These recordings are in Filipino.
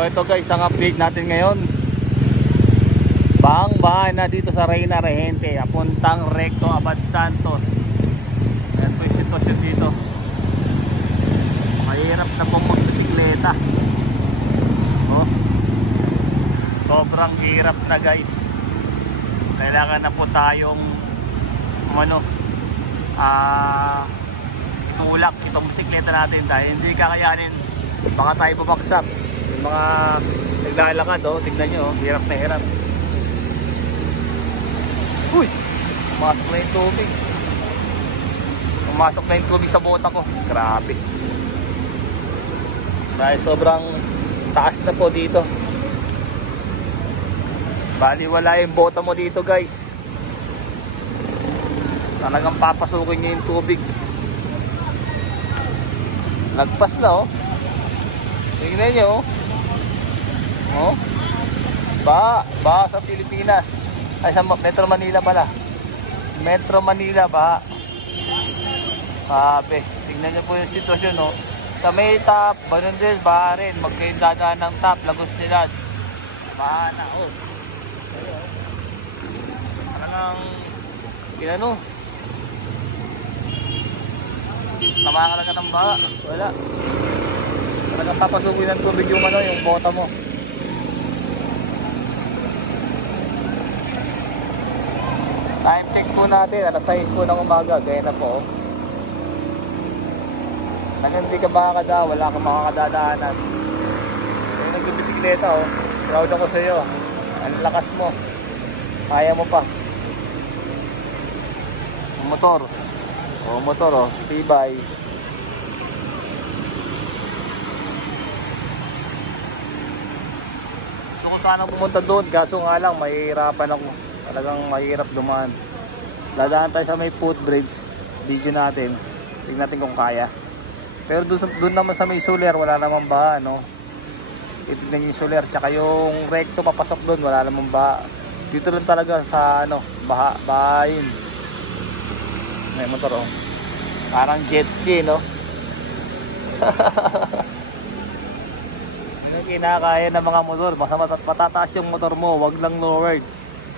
So ito guys, ang update natin ngayon. Bahang-baha na dito sa Reyna Regente, papuntang Recto Abad Santos. Ayan po yung sitwasyon dito. Mahirap na pong magbisikleta. Oh, sobrang hirap na guys. Kailangan na po tayong itulak itong bisikleta natin dahil hindi kakayanin. Baka tayo bumagsak. Yung mga naglalakad, tignan nyo, hirap na hirap. Uy, pumasok na yung tubig. Pumasok na yung tubig sa bota ko. Grabe. Dahil sobrang taas na po dito. Bali wala yung bota mo dito guys. Talagang papasukin nyo yung tubig. Lagpas na tingnan nyo baha sa Pilipinas. Ay sa Metro Manila pala. Metro Manila ba? Sabi, tingnan nyo po yung sitwasyon sa may top, Banundel, baha rin. Magkayong dadaan ng top, Lagos nila. Baha na Talagang tama ka lang ng baha. Wala. Talagang papasukin ng tubig yung yung bota mo. Time check po natin, alas 6 po ng umaga, gaya na po. Hanggang hindi ka makakada, wala kang makakadadaanan. Kung nagbibisikleta proud ako sa iyo. Ang lakas mo. Kaya mo pa. Motor. Motor tibay. Gusto ko sana pumunta doon, kaso nga lang mahihirapan ako. Talagang mahirap dumaan. Dadaan tayo sa may footbridge. Video natin. Tingnan natin kung kaya. Pero doon naman sa may Soler, wala namang baha, Itignan yung Soler, tsaka yung Recto papasok doon, wala namang baha. Dito lang talaga sa bahain. May motor Parang jet ski, Yung kinakaya ng mga motor, matataas yung motor mo, wag lang lowered.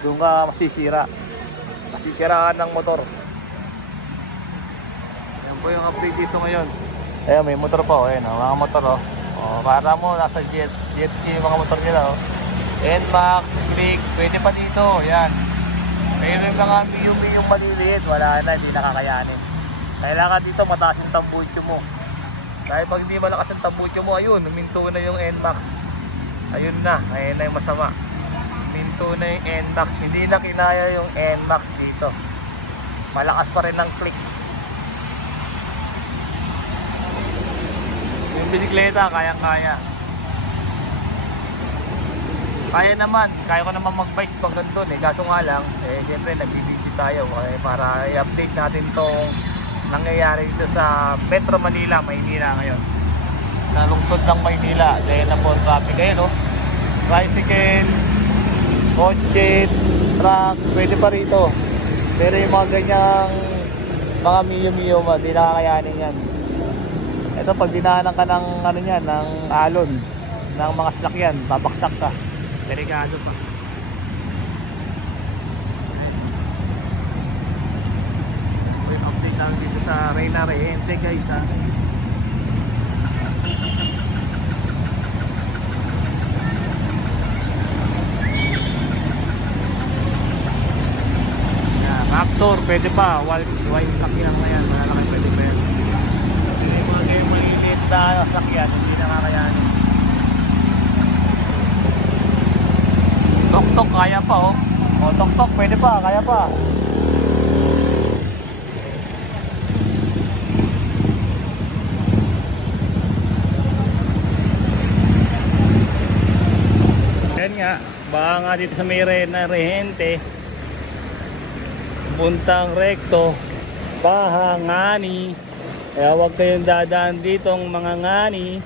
Doon ka masisira. Masisiraan ng motor. Yan po yung update dito ngayon. Ayan, may motor pa ayan, mga motor para mo nasa jet ski yung mga motor nila NMAX, Click, pwede pa dito. Yan. Mayroon ka nga yung maliliit, wala na, hindi nakakayanin. Kailangan dito mataas yung tambucho mo. Dahil pag hindi malakas yung tambucho mo, ayun, huminto na yung NMAX. Ayun na yung masama. Huminto na yung NMAX. Hindi na kinaya yung NMAX dito. Malakas pa rin ang Click. Yung bisikleta, kayang-kaya. Kaya ko naman mag-bike pag ganito kaso nga lang, siyempre nagbibideo tayo para i-update natin tong nangyayari dito sa Metro Manila, Maynila ngayon. Sa lungsod ng Maynila, dahil na po traffic tricycle, kotse, truck, pwede pa rito. Pero yung mga ganyang mga miyo-miyo, di nakakayanin yan. Ito pag dinaanan ka ng ng alon ng mga sasakyan, babaksak ka. Delikado pa. Yung update natin dito sa Reyna Regente guys Raptor, pwede pa. Wine sakyan na yan. Wala na kayo pwede pa yan. Yung mga kayo malilit na sakyan, hindi nakakayanin. Tok-tok, kaya pa tok-tok, pwede pa, kaya pa. Yan nga, baka nga dito sa may Reyna Regente, puntang Recto, baha, ngani. Kaya huwag kayong dadaan ditong mga ngani.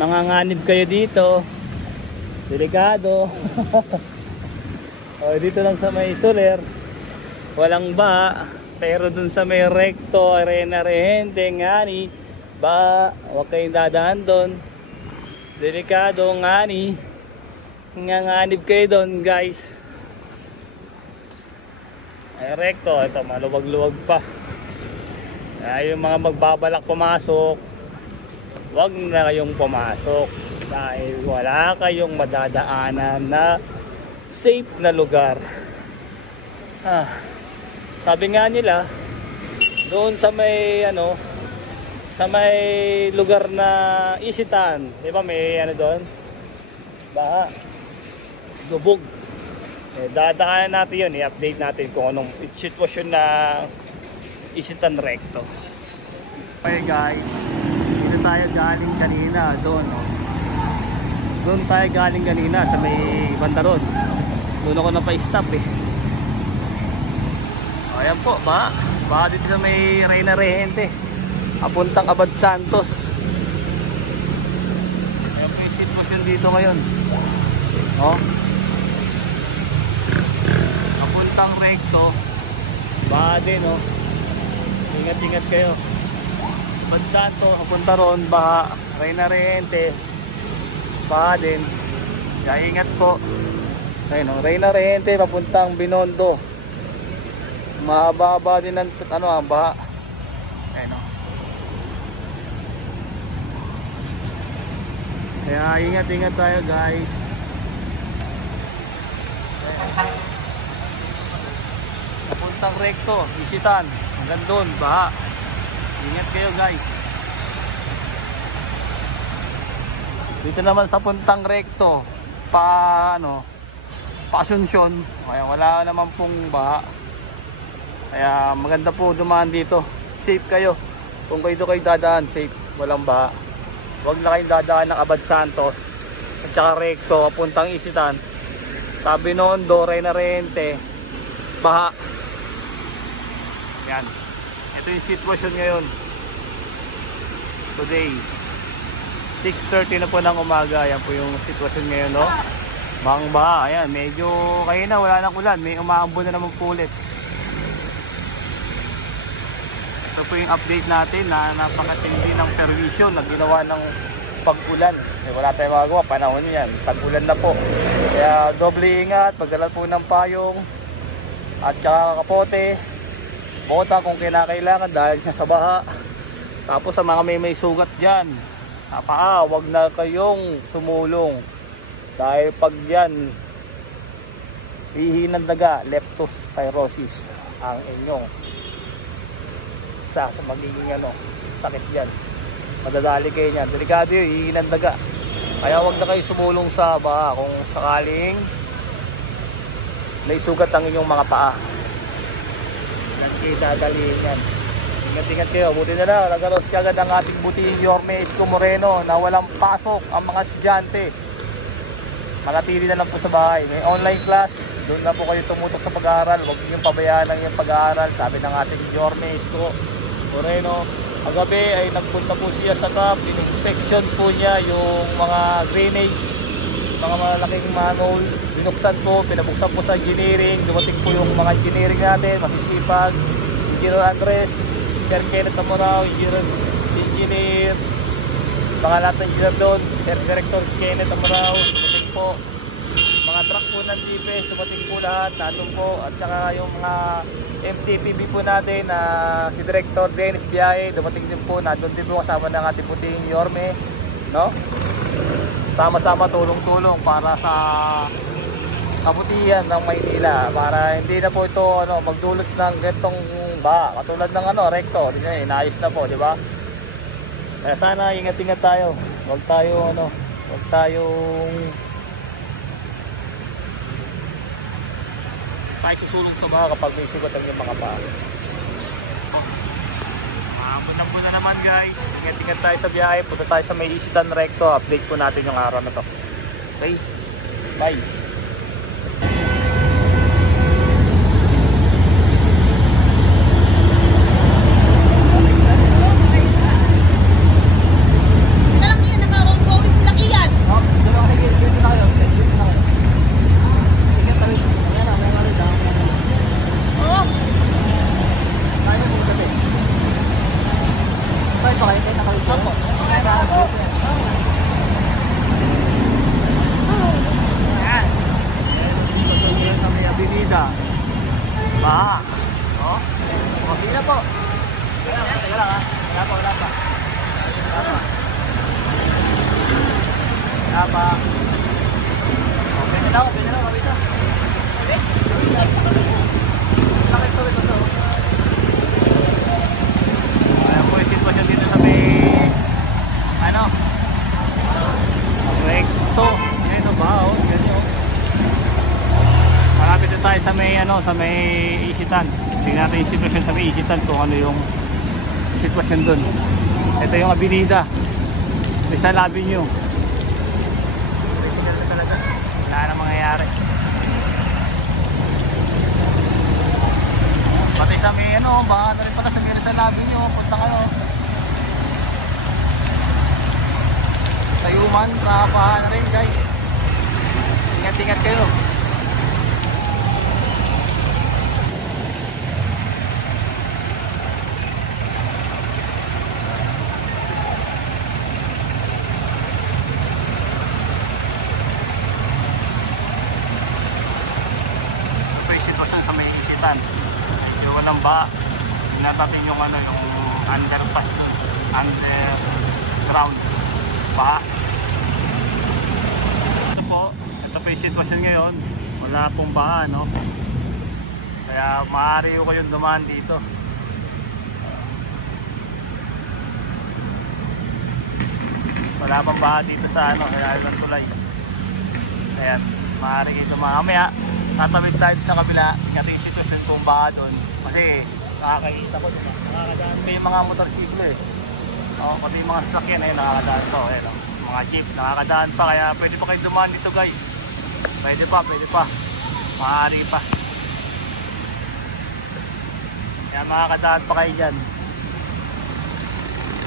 Mga nganib kayo dito. Delikado. Dito lang sa may Soler, walang baha. Pero dun sa may Recto, Reyna Regente, ngani, baha. Huwag kayong dadaan doon. Delikado ngani. Nganganib kayo doon guys. Ay rekto, ito maluwag-luwag pa. Ay, yung mga magbabalak pumasok, wag na kayong pumasok dahil wala kayong madadaanan na safe na lugar. Sabi nga nila doon sa may sa may lugar na Isitan, di ba may doon? Baha, lubog. Dadaanan natin yun, i-update natin kung anong sitwasyon na Isitan Recto. Okay guys, dito tayo galing kanina doon. Doon tayo galing kanina sa may banda road. Doon ako napa-stop Ayan po, baha dito sa may Reyna Rehente, papuntang Abad Santos. Ayan po yung sitwasyon dito ngayon. Papuntang Recto, baha din Ingat-ingat kayo. Abad Santos, papunta ron, baha. Reyna Rehente, baha din. Kaya ingat po. Ayun, Reyna Rehente, papuntang Binondo. Mahaba-haba din ng baha. Ayun. Kaya ingat-ingat tayo guys. Papuntang Recto, Isitan, hanggang doon, baha. Ingat kayo guys. Dito naman sa puntang Recto, pa Asunsyon, kaya wala naman pong baha. Kaya maganda po dumaan dito. Safe kayo. Kung kayo dadaan, safe, walang baha. Huwag na kayong dadaan ng Abad Santos at saka Recto, papuntang Isitan. Sa Binondo, Reyna Rehente, baha. Yan. Ito yung sitwasyon ngayon. Today 6:30 na po ng umaga. Yan po yung sitwasyon ngayon, Bahang baha. Ayan, medyo kayo na wala nang ulan. May umaambon na naman po ulit. Ito po yung update natin na napakatindi ng permission na ginawa ng pag-ulan. Wala tayong magagawa, panahon yan, tag-ulan na po. Kaya doble ingat, pagdala po ng payong at saka kapote, bota kung kinakailangan dahil sa baha. Tapos sa mga may sugat dyan, wag na kayong sumulong dahil pag yan hihinang daga, leptospirosis ang inyong sa magiging sakit dyan. Madadali kayo nyan, delikado yun, hihinang daga. Kaya wag na kayo sumulong sa baha kung sakaling may sugat ang inyong mga paa. Dadalihin yan. Ingat-ingat kayo. Buti na lang, nagalos kagad ang ating butihing Yorme Isko Moreno na walang pasok ang mga estudyante. Manatili na lang po sa bahay. May online class, doon na po kayo tumutok sa pag-aaral. Huwag niyong pabayaan ang iyong pag-aaral. Sabi ng ating Yorme Isko Moreno, kagabi ay nagpunta po siya sa CAP. In-inspection po niya yung mga drainage, mga malaking manhole. Binuksan po, pinabuksan po sa engineering. Dumating po yung mga engineering natin, masisipag. Engineer Andres, Sir Kenneth Amorao, engineer, mga lahat ng engineer doon, Sir Director Kenneth Amorao, dumating po. Mga truck po ng GPS, dumating po lahat, natong po. At saka yung mga MTPB po natin, si Director Dennis Biaye, dumating din po, natong din po kasama ng ating puting Yorme, sama-sama tulong-tulong para sa kabutihan ng Maynila, para hindi na po ito magdulot ng ganitong baha katulad ng Recto. Inayos na po, di ba? Kaya sana ingat-ingat tayo. Huwag tayong susulong sa baha kapag may sugat ang mga paa. Abot na naman guys. Ingat-ingat tayo sa biyahe. Punta tayo sa may Isitan Recto. Update po natin yung araw na to. Okay? Bye! Oh. Okay na po. Teka lang ha. Wala pa. Wala pa. Okay na daw. Kawit na. Ito. Ayan po yung sitwasyon dito sa may recto. Ayun ba? Ganyan. Malapit na tayo sa may Isitan. Tingnan natin yung sitwasyon sa may Isitan kung ano yung sitwasyon dun. Ito yung Avenida Rizal Avenue. Wala na mangyayari. Pati sa may baka na rin pala sa may Rizal Avenue. Punta kayo. Tayuman, baha na rin guys. Ingat kayo. Sa may Isitan medyo walang ba natin yung yung underpass underground ba. Ito po yung sitwasyon ngayon, wala pong baha kaya maaari ko kayong dumaan dito. Wala pang baha dito sa kaya yung tulay. Ayan, maaari kayo mamaya tatawid tayo sa kabila. Ito yung sitwasyon kung baka doon. Kasi nakakakita ko doon. Nakakadaan pa yung mga motorsiklo pati yung mga sasakyan nakakadaan to. Mga jeep nakakadaan pa. Kaya pwede pa kayo dumaan dito guys. Pwede pa. Maaari pa. Kaya makakadaan pa kayo dyan.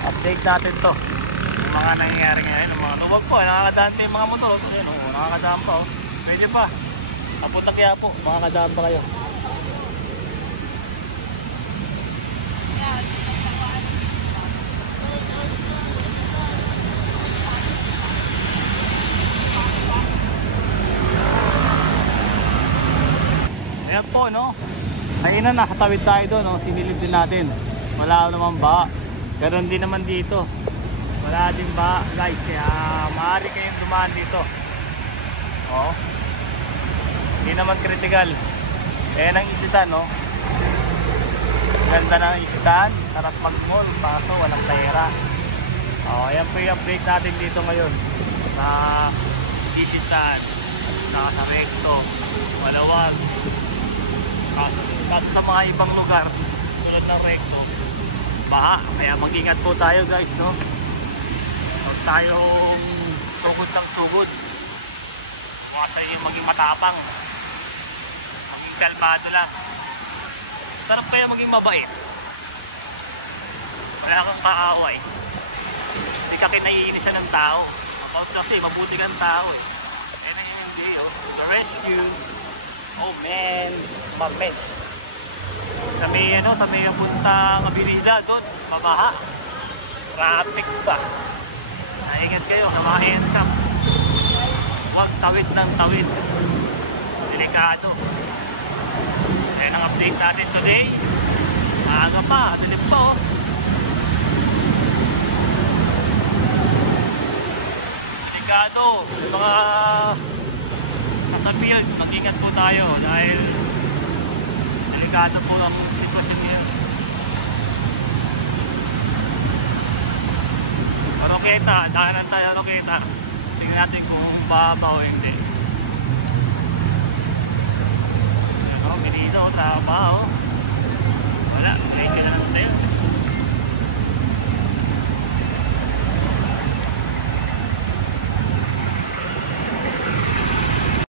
Update natin to. Yung mga nangyayari ngayon. Mga tubag po. Nakakadaan pa yung mga motor. Nakakadaan pa. Pwede pa. Papunta kaya po, makakadaan pa kayo. Ayan po ayun na, nakatawid tayo doon sinilid din natin. Wala naman ba. Ganon din naman dito. Wala din ba guys, kaya maaari kayong dumaan dito. Hindi naman critical. Ayan ang Isitan Ganda ng Isitan. Sarap mag-mall. Paso walang pera. Ayan po yung update natin dito ngayon sa Isitan. Sa recto. Malawag. Kaso sa mga ibang lugar tulad ng recto baha. Kaya mag-ingat po tayo guys Huwag tayong sugod ng sugod. Huwag sa iyo maging matapang. Kalmado lang. Sarap kaya maging mabait. Wala kang kaaway. Hindi ka kinaiinisan ng tao. Kasi mabuti kang tao hindi The rescue. Oh man, mapes. Sa may puntang Avenida doon, mabaha. Traffic pa. Naingat kayo sa mga handcam. Huwag tawid ng tawid. Delikado. Yan ang update natin today. Maaga pa, dilim pa Delikado. Mga nasa field, mag-ingat po tayo dahil delikado po ang sitwasyon ngayon. Roketa, daanan tayo Roketa. Tingnan natin kung baba o hindi. Minito, tao ba wala, ayun ka na lang tayo.